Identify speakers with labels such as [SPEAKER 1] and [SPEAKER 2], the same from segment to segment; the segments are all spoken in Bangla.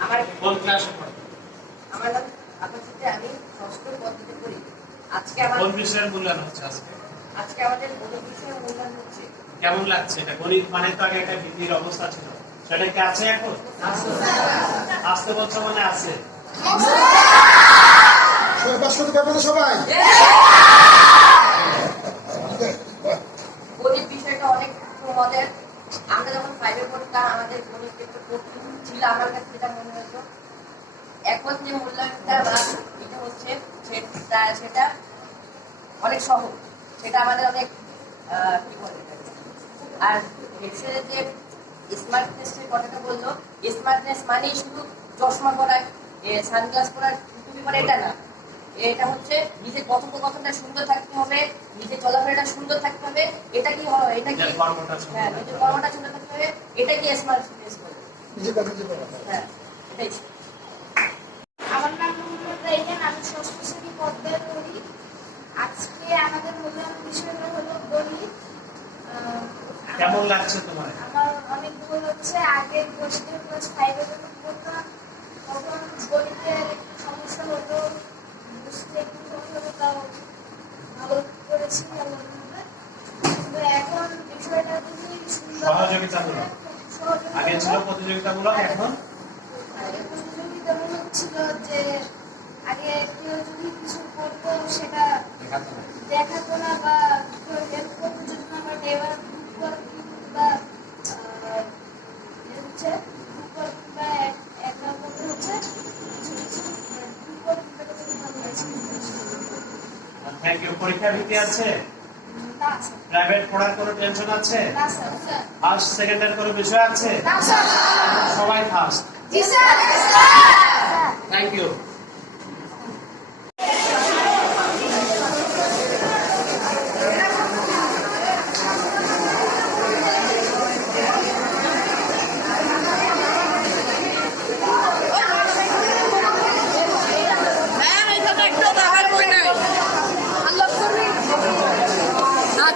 [SPEAKER 1] আমার
[SPEAKER 2] কোন ক্লাসে পড়ো?
[SPEAKER 1] আমার নাম আকাশিতে আমি ষষ্ঠ পদ্ধতি করি। আজকে আমার
[SPEAKER 2] কোন বিষয়ের মূল্যায়ন হচ্ছে আজকে?
[SPEAKER 1] আজকে আমাদের গণিত বিষয়ে মূল্যায়ন হচ্ছে।
[SPEAKER 2] কেমন লাগছে? এটা গণিত মানে তো আগে একটা ভীতির অবস্থা ছিল। সেটা কি আছে এখন? আসতে বলছো মানে আছে।
[SPEAKER 3] সবাই সবাই
[SPEAKER 1] গণিত বিষয়টা অনেক মজার আমরা যখন ফাইভে পড়তাম আমাদের গণিত একটু কঠিন ছিল আমার কাছে, যেটা মনে হতো। এখন যে মূল্যায়নটা বা এটা হচ্ছে, সেটা সেটা অনেক সহজ। সেটা আমাদের অনেক কি বলে আর এক্সেলের যে স্মার্টনেসের কথাটা বলল স্মার্টনেস মানেই শুধু চশমা পরায় সানগ্লাস পরার টুপি পরা এটা না। এটা হচ্ছে নিজের কথোপ কথনটা সুন্দর থাকতে হবে নিজের চলাফেরাটা সুন্দর থাকতে হবে এটা কি হয় এটা কি হ্যাঁ নিজের কর্মটা সুন্দর থাকতে হবে এটা কি বলে?
[SPEAKER 3] করা
[SPEAKER 1] হ্যাঁ এটাই।
[SPEAKER 4] আমার নাম মোহাম্মদ রাইহান আমি ষষ্ঠ শ্রেণি পদ্মায় পড়ি। আজকে আমাদের মূল্যায়ন বিষয়টা হলো গণিত। আহ,
[SPEAKER 2] কেমন লাগছে তোমার?
[SPEAKER 4] আমার অনেক ভুল হচ্ছে আগের বছর ক্লাস ফাইভে যখন পড়তাম তখন গণিতের একটু সমস্যা হতো বুঝতে একটু সমস্যা হতো তাও ভালো করেছি আল্লাহর রহমতে। কিন্তু এখন বিষয়টা খুবই সুন্দর
[SPEAKER 2] সহযোগিতামূলক। আগে ছিল প্রতিযোগিতামূলক এখন?
[SPEAKER 4] প্রতিযোগিতামূলক ছিল যে আগে কেউ যদি কিছু করতো সেটা দেখাতো না বা কেউ হেল্প করতো যদি না বাট এবার গ্রুপ ওয়ার্ক বা হচ্ছে গ্রুপ ওয়ার্ক বা একবার মধ্যে হচ্ছে গ্রুপ ওয়ার্ক ভালো হয়েছে
[SPEAKER 2] থ্যাংক ইউ পরীক্ষা ভীতি আছে? প্রাইভেট পড়ার কোনো টেনশন আছে? ফার্স্ট সেকেন্ডের কোনো বিষয় আছে? সবাই ফার্স্ট থ্যাংক ইউ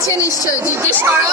[SPEAKER 5] আছে নিশ্চয় জিজ্ঞেস করো।